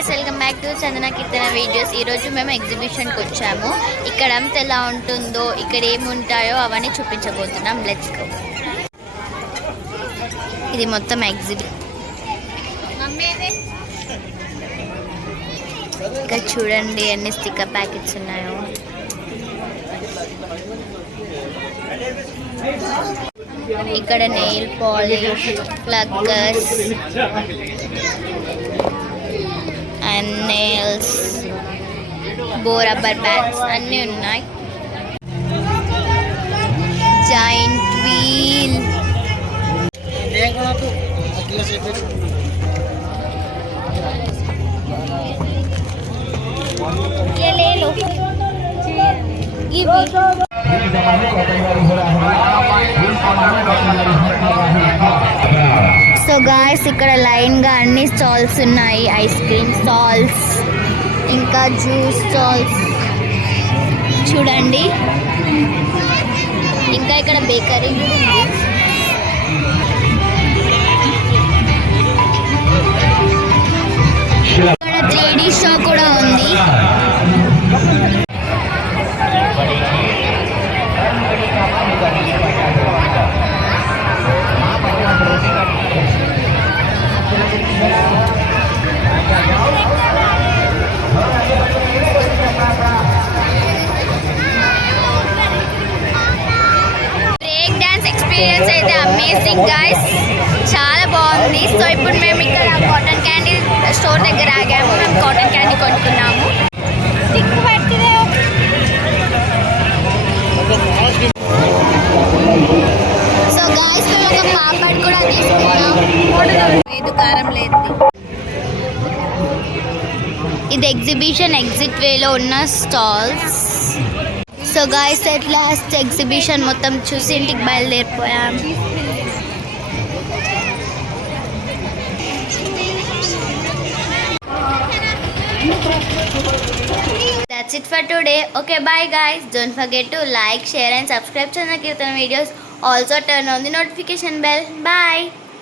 Guys, welcome back to చందన కీర్తన వీడియోస్. ఈరోజు మేము ఎగ్జిబిషన్కి వచ్చాము. ఇక్కడ అంతా ఎలా ఉంటుందో, ఇక్కడ ఏముంటాయో అవన్నీ చూపించబోతున్నాం. Let's go. ఇది మొత్తం ఎగ్జిబిషన్. ఇక్కడ చూడండి ఎన్ని స్టిక్కర్ ప్యాకెట్స్ ఉన్నాయో. ఇక్కడ నెయిల్ పాలిష్, ప్లగ్గర్స్ అండ్ నెయిల్స్, బో రబ్బర్ బ్యాండ్స్ అన్నీ ఉన్నాయి. జాయింట్ వీల్, సో గాయ్స్, ఇక్కడ లైన్గా అన్ని స్టాల్స్ ఉన్నాయి. ఐస్ క్రీమ్ స్టాల్స్, ఇంకా జ్యూస్ స్టాల్స్ చూడండి. ఇంకా ఇక్కడ బేకరీ కూడా ఉంది. ఇక్కడ 3D షో కూడా ఉంది. ఎక్స్పీరియన్స్ అయితే అమేజింగ్ గైస్, చాలా బాగుంది. సో ఇప్పుడు మేము ఇక్కడ కాటన్ క్యాండీ స్టోర్ దగ్గర ఆగాము. మేము కాటన్ క్యాండీ కొనుక్కున్నాము. సో గైస్, మేము ఒక పాపడ్ కూడా తీసుకున్నాం. లేదు, కారం లేదు. ఇది ఎగ్జిబిషన్ ఎగ్జిట్ వేలో ఉన్న stalls. So guys, at last exhibition మొత్తం చూసి ఇంటికి బయలుదేరిపోయాం. That's it for today. Okay, bye guys. Don't forget to like, share and subscribe Chandana Kirtana videos. Also turn on the notification bell. Bye.